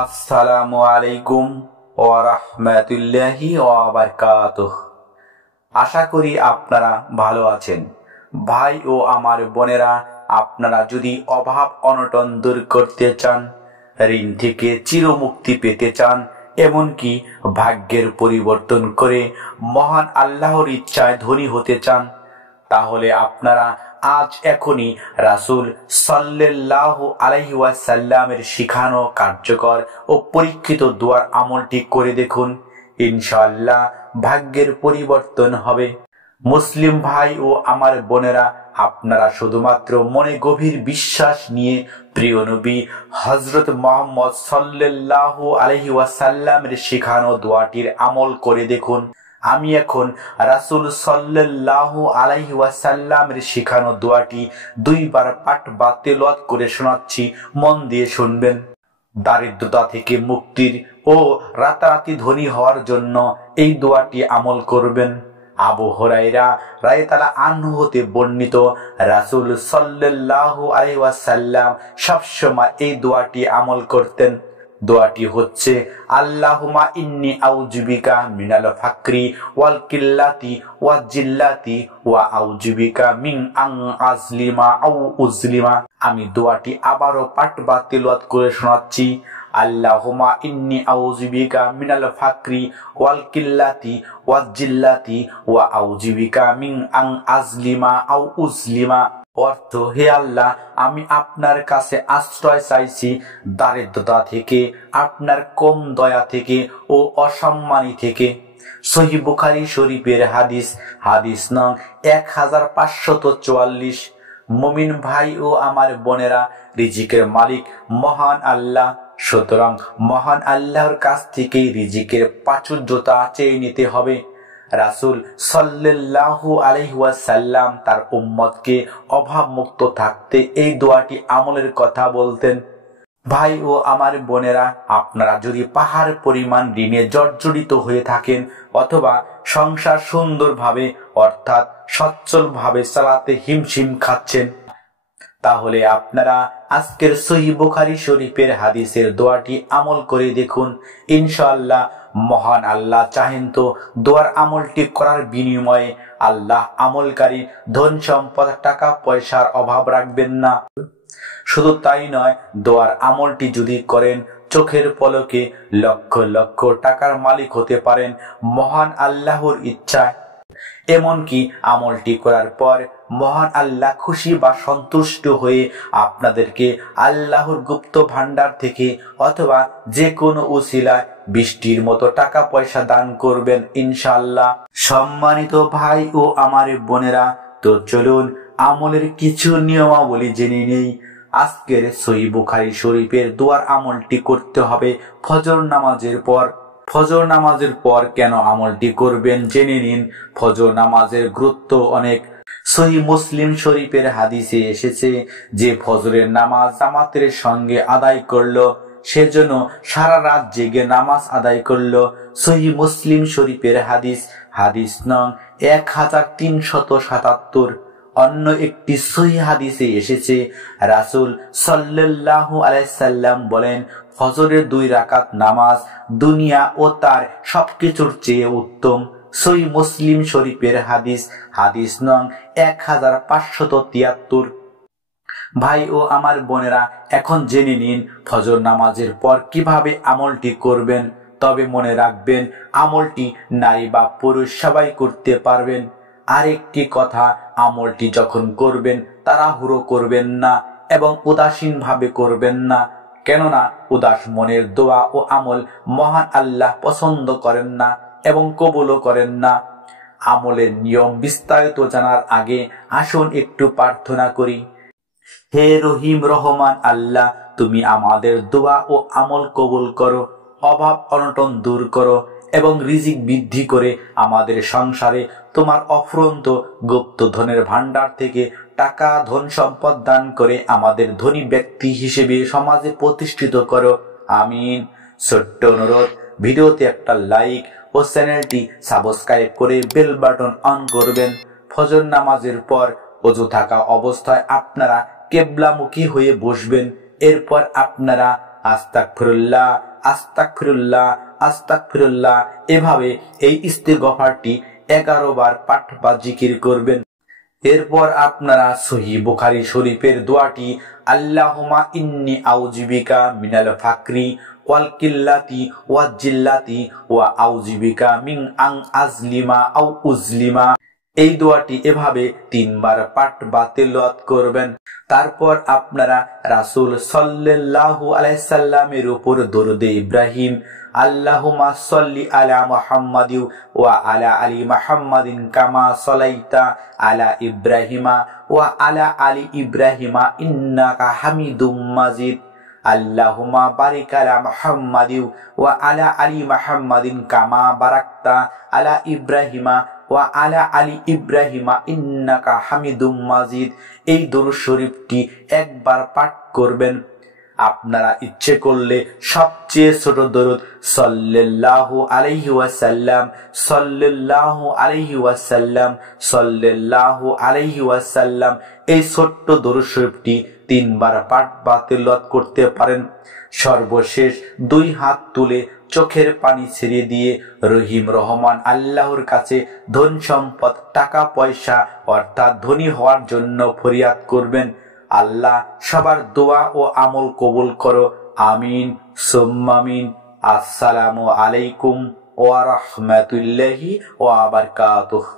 আসসালামু আলাইকুম ওয়া রাহমাতুল্লাহি ওয়া বারাকাতুহু। আশা করি আপনারা ভালো আছেন। ভাই ও আমার বোনেরা, আপনারা যদি অভাব অনটন দূর করতে চান, ঋণ থেকে চিরমুক্তি পেতে চান, এমনকি ভাগ্যের পরিবর্তন করে মহান আল্লাহর ইচ্ছায় ধনী হতে চান, তাহলে আপনারা আজ এখনই রাসূল সাল্লাল্লাহু আলাইহি ওয়াসাল্লামের শিখানো কার্যকর ও পরীক্ষিত দোয়ার আমলটি করে দেখুন। ইনশাআল্লাহ ভাগ্যের পরিবর্তন হবে। মুসলিম ভাই ও আমার বোনেরা, আপনারা শুধুমাত্র মনে গভীর বিশ্বাস নিয়ে প্রিয় নবী হযরত মুহাম্মদ সাল্লাল্লাহু আলাইহি ওয়াসাল্লামের শিখানো দোয়াটির আমল করে দেখুন। আমি এখন রাসূল সাল্লাল্লাহু আলাইহি ওয়াসাল্লামের শিখানো দোয়াটি 2 বার পাঠ বা তেলাওয়াত করে শোনাচ্ছি, মন দিয়ে শুনবেন। দারিদ্রতা থেকে মুক্তির ও রাতারাতি ধনী হওয়ার জন্য এই দোয়াটি আমল করবেন। আবু হুরায়রা রাদিয়াল্লাহু আনহু হতে বর্ণিত, রাসূল সাল্লাল্লাহু আলাইহি ওয়াসাল্লাম সবসময় এই দোয়াটি আমল করতেন। দোয়াটি হচ্ছে, আল্লাহুম্মা ইন্নী আউযুবিকা মিনাল ফাকরি ওয়াল কিল্লাতি ওয়াজ জিল্লাতি ওয়া আউযুবিকা মিন আন আযলিমা আও উযলিমা। আমি দোয়াটি আবারও পাঠ বা তেলাওয়াত করে শোনাচ্ছি। আল্লাহুম্মা ইন্নী আউযুবিকা মিনাল ফাকরি ওয়াল কিল্লাতি ওয়াজ জিল্লাতি ওয়া আউযুবিকা মিন আন আযলিমা আও উযলিমা। অর্থ, হে আল্লাহ, আমি আপনার কাছে আশ্রয় চাইছি দারিদ্রতা থেকে, আপনার কম দয়া থেকে ও অসম্মানী থেকে। সহিহ বুখারী শরীফের হাদিস নং 1544। মুমিন ভাই ও আমার বোনেরা, রিজিকের মালিক মহান আল্লাহ, সুতরাং মহান আল্লাহর কাছ থেকে রিজিকের প্রাচুর্যতা চেয়ে নিতে হবে। রাসূল সাল্লাল্লাহু আলাইহি ওয়াসাল্লাম তার উম্মতকে অভাব মুক্ত থাকতে এই দোয়াটি আমলের কথা বলতেন। ভাই ও আমার বোনেরা, আপনারা যদি পাহাড় পরিমাণ ঋণে জর্জরিত হয়ে থাকেন অথবা সংসার সুন্দরভাবে অর্থাৎ সচ্ছলভাবে চালাতে হিমশিম খাচ্ছেন, তাহলে আপনারা আজকের সহিহ বুখারী শরীফের হাদিসের দোয়াটি আমল করে দেখুন। ইনশাআল্লাহ মহান আল্লাহ চাহেন তো দোয়ার আমলটি করার বিনিময়ে আল্লাহ আমলকারী ধন সম্পদ টাকা পয়সার অভাব রাখবেন না। শুধু তাই নয়, দোয়ার আমলটি যদি করেন, চোখের পলকে লক্ষ লক্ষ টাকার মালিক হতে পারেন মহান আল্লাহর ইচ্ছায়। এমনকি আমলটি করার পর মহান আল্লাহ খুশি বা সন্তুষ্ট হয়ে আপনাদেরকে আল্লাহর গুপ্ত ভান্ডার থেকে অথবা যে কোনো উসিলায় বৃষ্টির মতো টাকা পয়সা দান করবেন ইনশাআল্লাহ। সম্মানিত ভাই ও আমার বোনেরা, তো চলুন আমলের কিছু নিয়মাবলী জেনে নেই। আজকের সহিহ বুখারী শরীফের দোয়ার আমলটি করতে হবে ফজর নামাজের পর। ফজর নামাজের পর কেন আমলটি করবেন জেনে নিন। ফজর নামাজের গুরুত্ব অনেক। সহিহ মুসলিম শরীফের হাদিসে এসেছে যে ফজরের নামাজ জামাতের সঙ্গে আদায় করলো, সেজন্য সারা রাত জেগে নামাজ আদায় করলো। সহিহ মুসলিম শরীফের হাদিস নং 1377। অন্য একটি সহিহ হাদিসে এসেছে, রাসূল সাল্লাল্লাহু আলাইহি সাল্লাম বলেন, ফজরের 2 রাকাত নামাজ দুনিয়া ও তার সবকিছুর চেয়ে উত্তম। সহিহ মুসলিম শরীফের হাদিস নং 1573। ভাই ও আমার বোনেরা, এখন জেনে নিন ফজর নামাজের পর কিভাবে আমলটি করবেন। তবে মনে রাখবেন, আমলটি নারী বা পুরুষ সবাই করতে পারবেন। আরেকটি কথা, আমলটি যখন করবেন তাড়াহুড়ো করবেন না এবং উদাসীন ভাবে করবেন না, কেননা উদাস মনের দোয়া ও আমল মহান আল্লাহ পছন্দ করেন না এবং কবুলও করেন না। আমলের নিয়ম বিস্তারিত জানার আগে আসুন একটু প্রার্থনা করি। হে রহিম রহমান আল্লাহ, তুমি আমাদের দোয়া ও আমল কবুল করো, অভাব অনটন দূর করো এবং রিজিক বৃদ্ধি করে আমাদের সংসারে তোমার অফুরন্ত গুপ্ত ধনের ভান্ডার থেকে টাকা ধন সম্পদ দান করে আমাদের ধনী ব্যক্তি হিসেবে সমাজে প্রতিষ্ঠিত করো। আমিন। ছোট্ট অনুরোধ, ভিডিওতে একটা লাইক ও চ্যানেলটি সাবস্ক্রাইব করে বেল বাটন অন করবেন। ফজর নামাজের পর অজু থাকা অবস্থায় আপনারা কেবলামুখী হয়ে বসবেন। এরপর আপনারা আস্তাগফিরুল্লাহ, আস্তাগফিরুল্লাহ, আস্তাগফিরুল্লাহ এভাবে এই ইস্তিগফারটি 11 বার পাঠ বা জিকির করবেন। এরপর আপনারা সহিহ বুখারী শরীফের দোয়াটি আল্লাহুম্মা ইন্নী আউযুবিকা মিনাল ফাকরি ওয়াল কিল্লাতি ওয়াজ জিল্লাতি ওয়া আউযুবিকা মিন আন আজলিমা আও উজলিমা, এই দোয়াটি এভাবে 3 বার পাঠ বা তেলাওয়াত করবেন। তারপর আপনারা রাসূল সাল্লাল্লাহু আলাইহি সাল্লামের উপর দরুদে ইব্রাহিম আল্লাহুম্মা সাল্লি আলা মুহাম্মাদিন ওয়া আলা আলি মুহাম্মাদিন কামা সাল্লাইতা আলা ইব্রাহিমা ওয়া আলা আলি ইব্রাহিমা ইন্নাকা হামিদুম মাজিদ। আল্লাহুম্মা বারিক আলা মুহাম্মাদিন ওয়া আলা আলি মুহাম্মাদিন কামা বারাকতা আলা ইব্রাহিমা ওয়া আলা আলি ইব্রাহিমা ইন্নাকা হামিদুম মাজিদ। এই দরুদ শরীফটি একবার পাঠ করবেন। আপনারা ইচ্ছে করলে সবচেয়ে ছোট দরুদ সাল্লাল্লাহু আলাইহি ওয়াসাল্লাম, সাল্লাল্লাহু আলাইহি ওয়াসাল্লাম, সাল্লাল্লাহু আলাইহি ওয়াসাল্লাম এই ছোট্ট দরুদ শরীফটি 3 বার পাঠ বা তেলাওয়াত করতে পারেন। সর্বশেষ 2 হাত তুলে চোখের পানি ছেড়ে দিয়ে রহিম রহমান আল্লাহর কাছে ধন সম্পদ টাকা পয়সা অর্থাৎ ধনী হওয়ার জন্য ফরিয়াদ করবেন। আল্লাহ সবার দোয়া ও আমল কবুল করো, আমিন সুম্মা আমিন। আসসালামু আলাইকুম ওয়া রাহমাতুল্লাহি ওয়া বারাকাতুহু।